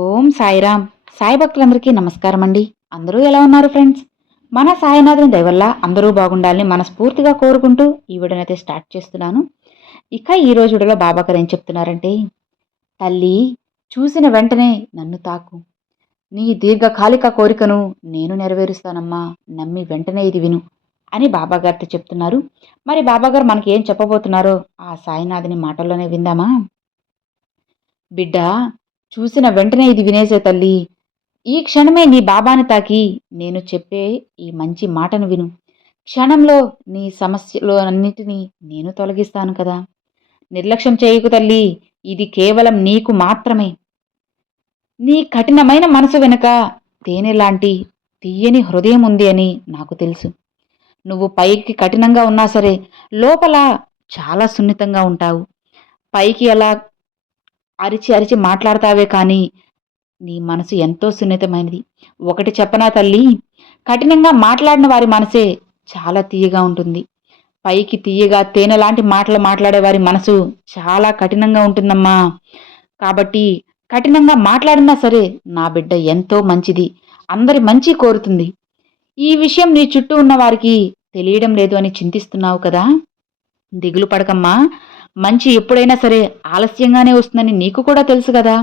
ఓం సాయిరామ్. సాయి భక్తులందరికీ నమస్కారం అండి అందరూ ఎలా ఉన్నారు ఫ్రెండ్స్? మన సాయినాథుని దయవల్ల అందరూ బాగుండాలని మనస్ఫూర్తిగా కోరుకుంటూ ఈ వీడియోనైతే స్టార్ట్ చేస్తున్నాను. ఇక ఈ రోజు వీడియోలో బాబా గారు ఏం చెప్తున్నారంటే తల్లి చూసిన వెంటనే నన్ను తాకు. నీ దీర్ఘకాలిక కోరికను నేను నెరవేరుస్తానమ్మా. నమ్మి వెంటనే ఇది విను అని బాబాగారితో చెప్తున్నారు. మరి బాబాగారు మనకి ఏం చెప్పబోతున్నారో ఆ సాయినాథుని మాటల్లోనే విందామా? బిడ్డ చూసిన వెంటనే ఇది వినేసే తల్లి ఈ క్షణమే నీ బాబాని తాకి నేను చెప్పే ఈ మంచి మాటను విను. క్షణంలో నీ సమస్యలు అన్నిటినీ నేను తొలగిస్తాను కదా. నిర్లక్ష్యం చేయకు తల్లి ఇది కేవలం నీకు మాత్రమే. నీ కఠినమైన మనసు వెనుక తేనె లాంటి తీయని హృదయం ఉంది అని నాకు తెలుసు. నువ్వు పైకి కఠినంగా ఉన్నా సరే లోపల చాలా సున్నితంగా ఉంటావు. పైకి అలా అరిచి అరిచి మాట్లాడతావే కానీ నీ మనసు ఎంతో సున్నితమైనది. ఒకటి చెప్పనా తల్లి? కఠినంగా మాట్లాడిన వారి మనసే చాలా తీయగా ఉంటుంది. పైకి తీయగా తేనె లాంటి మాటలు మాట్లాడే వారి మనసు చాలా కఠినంగా ఉంటుందమ్మా. కాబట్టి కఠినంగా మాట్లాడినా సరే నా బిడ్డ ఎంతో మంచిది. అందరి మంచి కోరుతుంది. ఈ విషయం నీ చుట్టూ ఉన్న వారికి తెలియడం లేదు అని చింతిస్తున్నావు కదా? దిగులు పడకమ్మా. మంచి ఎప్పుడైనా సరే ఆలస్యంగానే వస్తుందని నీకు కూడా తెలుసు కదా.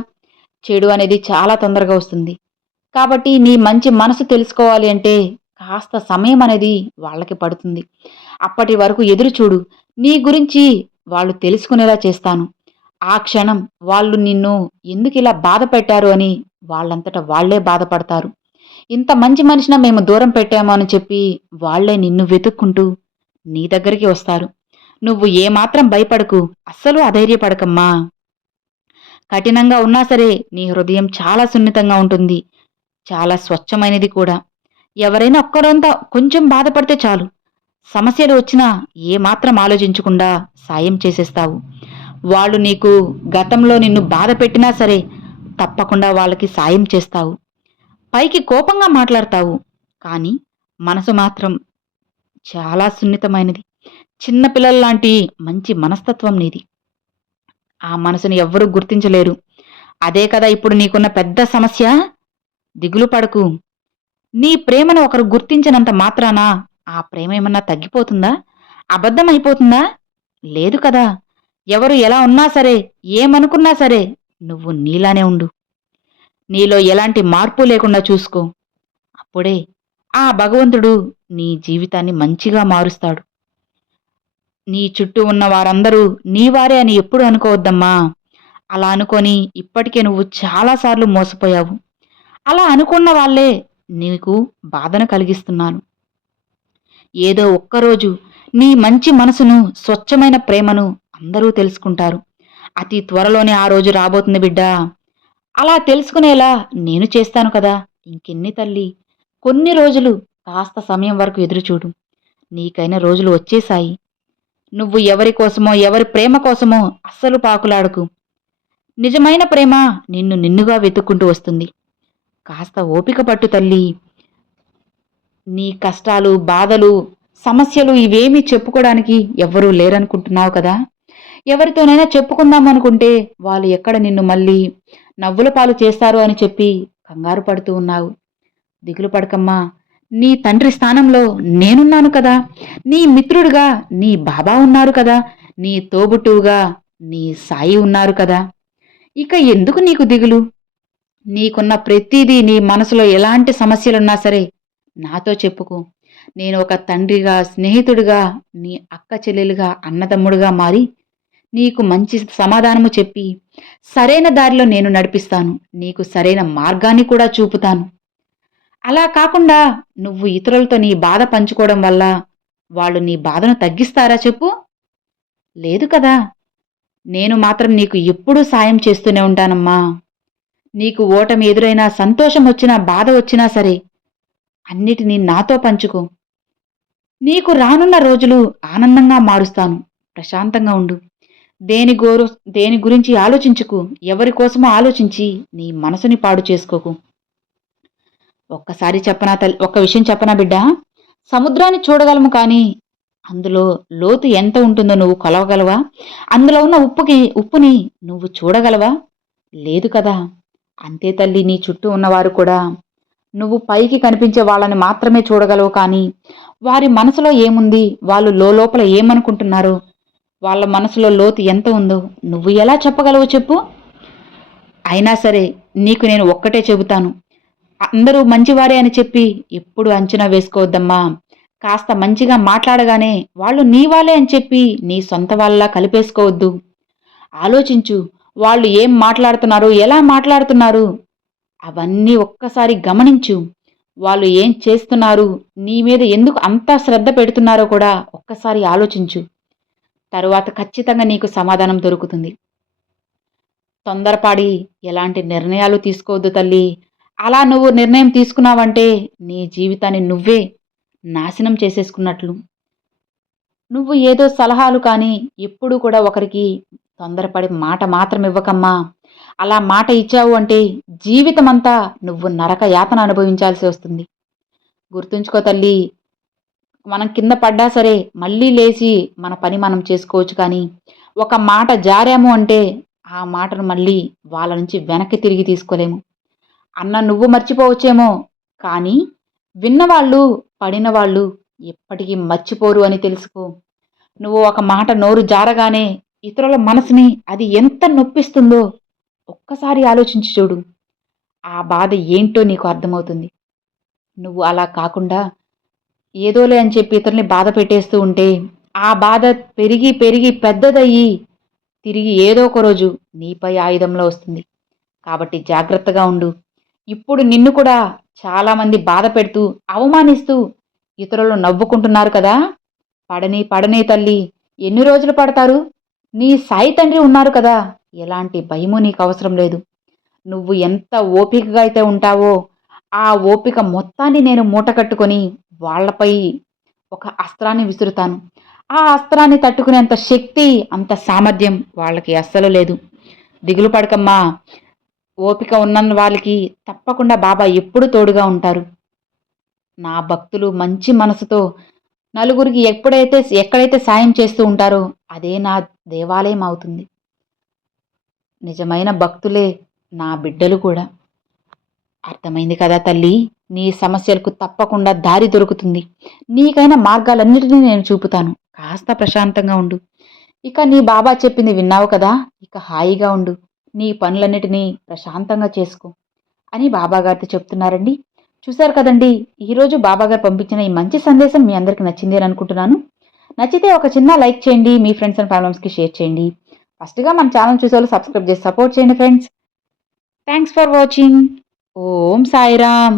చెడు అనేది చాలా తొందరగా వస్తుంది. కాబట్టి నీ మంచి మనసు తెలుసుకోవాలి అంటే కాస్త సమయం అనేది వాళ్ళకి పడుతుంది. అప్పటి వరకు ఎదురు చూడు. నీ గురించి వాళ్ళు తెలుసుకునేలా చేస్తాను. ఆ క్షణం వాళ్ళు నిన్ను ఎందుకు ఇలా బాధ పెట్టారు అని వాళ్ళంతటా వాళ్ళే బాధపడతారు. ఇంత మంచి మనిషిన మేము దూరం పెట్టామో అని చెప్పి వాళ్ళే నిన్ను వెతుక్కుంటూ నీ దగ్గరికి వస్తారు. నువ్వు ఏమాత్రం భయపడకు అస్సలు అధైర్యపడకమ్మా. కఠినంగా ఉన్నా సరే నీ హృదయం చాలా సున్నితంగా ఉంటుంది చాలా స్వచ్ఛమైనది కూడా. ఎవరైనా ఒక్కరంతా కొంచెం బాధపడితే చాలు. సమస్యలు వచ్చినా ఏమాత్రం ఆలోచించకుండా సాయం చేసేస్తావు. వాళ్ళు నీకు గతంలో నిన్ను బాధ పెట్టినా సరే తప్పకుండా వాళ్ళకి సాయం చేస్తావు. పైకి కోపంగా మాట్లాడతావు కానీ మనసు మాత్రం చాలా సున్నితమైనది. చిన్నపిల్లల్లాంటి మంచి మనస్తత్వం నీది. ఆ మనసుని ఎవ్వరూ గుర్తించలేరు. అదే కదా ఇప్పుడు నీకున్న పెద్ద సమస్య? దిగులు పడకు. నీ ప్రేమను ఒకరు గుర్తించినంత మాత్రాన ఆ ప్రేమ ఏమన్నా తగ్గిపోతుందా? అబద్ధం అయిపోతుందా లేదు కదా. ఎవరు ఎలా ఉన్నా సరే ఏమనుకున్నా సరే నువ్వు నీలానే ఉండు. నీలో ఎలాంటి మార్పు లేకుండా చూసుకో. అప్పుడే ఆ భగవంతుడు నీ జీవితాన్ని మంచిగా మారుస్తాడు. నీ చుట్టూ ఉన్న వారందరూ నీవారే అని ఎప్పుడు అనుకోవద్దమ్మా. అలా అనుకొని ఇప్పటికే నువ్వు చాలాసార్లు మోసపోయావు. అలా అనుకున్న వాళ్ళే నీకు బాధను కలిగిస్తున్నాను ఏదో ఒక్కరోజు నీ మంచి మనసును స్వచ్ఛమైన ప్రేమను అందరూ తెలుసుకుంటారు. అతి త్వరలోనే ఆ రోజు రాబోతుంది బిడ్డా. అలా తెలుసుకునేలా నేను చేస్తాను కదా. ఇంకెన్ని తల్లి. కొన్ని రోజులు కాస్త సమయం వరకు ఎదురుచూడు. నీకైన రోజులు వచ్చేశాయి. నువ్వు ఎవరి కోసమో ఎవరి ప్రేమ కోసమో అస్సలు పాకులాడకు. నిజమైన ప్రేమ నిన్ను నిన్నుగా వెతుక్కుంటూ వస్తుంది. కాస్త ఓపిక పట్టు తల్లి. నీ కష్టాలు బాధలు సమస్యలు ఇవేమీ చెప్పుకోవడానికి ఎవ్వరూ లేరనుకుంటున్నావు కదా? ఎవరితోనైనా చెప్పుకుందాం అనుకుంటే వాళ్ళు ఎక్కడ నిన్ను మళ్ళీ నవ్వుల పాలు చేస్తారు అని చెప్పి కంగారు పడుతూ ఉన్నావు. దిగులు పడకమ్మా. నీ తండ్రి స్థానంలో నేనున్నాను కదా. నీ మిత్రుడుగా నీ బాబా ఉన్నారు కదా. నీ తోబుట్టువుగా నీ సాయి ఉన్నారు కదా. ఇక ఎందుకు నీకు దిగులు? నీకున్న ప్రతిదీ నీ మనసులో ఎలాంటి సమస్యలున్నా సరే నాతో చెప్పుకో. నేను ఒక తండ్రిగా స్నేహితుడిగా నీ అక్క చెల్లెలుగా అన్నదమ్ముడుగా మారి నీకు మంచి సమాధానము చెప్పి సరైన దారిలో నేను నడిపిస్తాను. నీకు సరైన మార్గాన్ని కూడా చూపుతాను. అలా కాకుండా నువ్వు ఇతరులతో నీ బాధ పంచుకోవడం వల్ల వాళ్ళు నీ బాధను తగ్గిస్తారా చెప్పు? లేదు కదా. నేను మాత్రం నీకు ఎప్పుడూ సాయం చేస్తూనే ఉంటానమ్మా. నీకు ఓటమి ఎదురైనా సంతోషం వచ్చినా బాధ వచ్చినా సరే అన్నిటినీ నాతో పంచుకో. నీకు రానున్న రోజులు ఆనందంగా మారుస్తాను. ప్రశాంతంగా ఉండు. దేని గోరు దేని గురించి ఆలోచించుకు ఎవరి కోసమో ఆలోచించి నీ మనసుని పాడు చేసుకోకు. ఒక్కసారి చెప్పనా తల్లి ఒక్క విషయం చెప్పనా బిడ్డ? సముద్రాన్ని చూడగలము కానీ అందులో లోతు ఎంత ఉంటుందో నువ్వు కొలవగలవా? అందులో ఉన్న ఉప్పుకి ఉప్పుని నువ్వు చూడగలవా? లేదు కదా. అంతే తల్లి నీ చుట్టూ ఉన్నవారు కూడా. నువ్వు పైకి కనిపించే వాళ్ళని మాత్రమే చూడగలవు కానీ వారి మనసులో ఏముంది? వాళ్ళు లోపల ఏమనుకుంటున్నారు? వాళ్ళ మనసులో లోతు ఎంత ఉందో నువ్వు ఎలా చెప్పగలవు చెప్పు? అయినా సరే నీకు నేను ఒక్కటే చెబుతాను. అందరూ మంచివారే అని చెప్పి ఎప్పుడు అంచనా వేసుకోవద్దమ్మా. కాస్త మంచిగా మాట్లాడగానే వాళ్ళు నీ వాళ్ళే అని చెప్పి నీ సొంత వాళ్ళలా కలిపేసుకోవద్దు. ఆలోచించు వాళ్ళు ఏం మాట్లాడుతున్నారు ఎలా మాట్లాడుతున్నారు? అవన్నీ ఒక్కసారి గమనించు. వాళ్ళు ఏం చేస్తున్నారు? నీ మీద ఎందుకు అంత శ్రద్ధ పెడుతున్నారో కూడా ఒక్కసారి ఆలోచించు. తరువాత ఖచ్చితంగా నీకు సమాధానం దొరుకుతుంది. తొందరపాడి ఎలాంటి నిర్ణయాలు తీసుకోవద్దు తల్లి. అలా నువ్వు నిర్ణయం తీసుకున్నావంటే నీ జీవితాన్ని నువ్వే నాశనం చేసేసుకున్నట్లు. నువ్వు ఏదో సలహాలు కానీ ఎప్పుడు కూడా ఒకరికి తొందరపడి మాట మాత్రం ఇవ్వకమ్మా. అలా మాట ఇచ్చావు అంటే జీవితమంతా నువ్వు నరక యాతన అనుభవించాల్సి వస్తుంది. గుర్తుంచుకో తల్లి మనం కింద పడ్డా సరే మళ్ళీ లేచి మన పని మనం చేసుకోవచ్చు కానీ ఒక మాట జారాము అంటే ఆ మాటను మళ్ళీ వాళ్ళ నుంచి వెనక్కి తిరిగి తీసుకోలేము. అన్న నువ్వు మర్చిపోవచ్చేమో. కానీ విన్నవాళ్ళు పడిన వాళ్ళు ఎప్పటికీ మర్చిపోరు అని తెలుసుకో. నువ్వు ఒక మాట నోరు జారగానే ఇతరుల మనసుని అది ఎంత నొప్పిస్తుందో ఒక్కసారి ఆలోచించి చూడు. ఆ బాధ ఏంటో నీకు అర్థమవుతుంది. నువ్వు అలా కాకుండా ఏదోలే అని చెప్పి ఇతరుల్ని బాధ పెట్టేస్తూ ఉంటే ఆ బాధ పెరిగి పెరిగి పెద్దదయ్యి తిరిగి ఏదో ఒక రోజు నీపై ఆయుధంలో వస్తుంది. కాబట్టి జాగ్రత్తగా ఉండు. ఇప్పుడు నిన్ను కూడా చాలామంది బాధ పెడుతూ అవమానిస్తూ ఇతరులు నవ్వుకుంటున్నారు కదా? పడని పడని తల్లి ఎన్ని రోజులు పడతారు? నీ సాయి తండ్రి ఉన్నారు కదా? ఎలాంటి భయము నీకు అవసరం లేదు. నువ్వు ఎంత ఓపికగా అయితే ఉంటావో ఆ ఓపిక మొత్తాన్ని నేను మూట కట్టుకొని వాళ్ళపై ఒక అస్త్రాన్ని విసురుతాను. ఆ అస్త్రాన్ని తట్టుకునేంత శక్తి అంత సామర్థ్యం వాళ్ళకి అస్సలు లేదు. దిగులు పడకమ్మా. ఓపిక ఉన్న వాళ్ళకి తప్పకుండా బాబా ఎప్పుడు తోడుగా ఉంటారు. నా భక్తులు మంచి మనసుతో నలుగురికి ఎప్పుడైతే ఎక్కడైతే సాయం చేస్తూ ఉంటారో అదే నా దేవాలయం అవుతుంది. నిజమైన భక్తులే నా బిడ్డలు కూడా. అర్థమైంది కదా తల్లి? నీ సమస్యలకు తప్పకుండా దారి దొరుకుతుంది. నీకైన మార్గాలన్నిటినీ నేను చూపుతాను. కాస్త ప్రశాంతంగా ఉండు. ఇక నీ బాబా చెప్పింది విన్నావు కదా? ఇక హాయిగా ఉండు. నీ పనులన్నిటినీ ప్రశాంతంగా చేసుకో అని బాబాగారితో చెప్తున్నారండి. చూశారు కదండి ఈరోజు బాబాగారు పంపించిన ఈ మంచి సందేశం మీ అందరికి నచ్చింది అని అనుకుంటున్నాను. నచ్చితే ఒక చిన్న లైక్ చేయండి మీ ఫ్రెండ్స్ అండ్ ఫ్యామిలీస్కి షేర్ చేయండి. ఫస్ట్గా మన ఛానల్ చూసే సబ్స్క్రైబ్ చేసి సపోర్ట్ చేయండి friends. Thanks for watching. Om Sairam.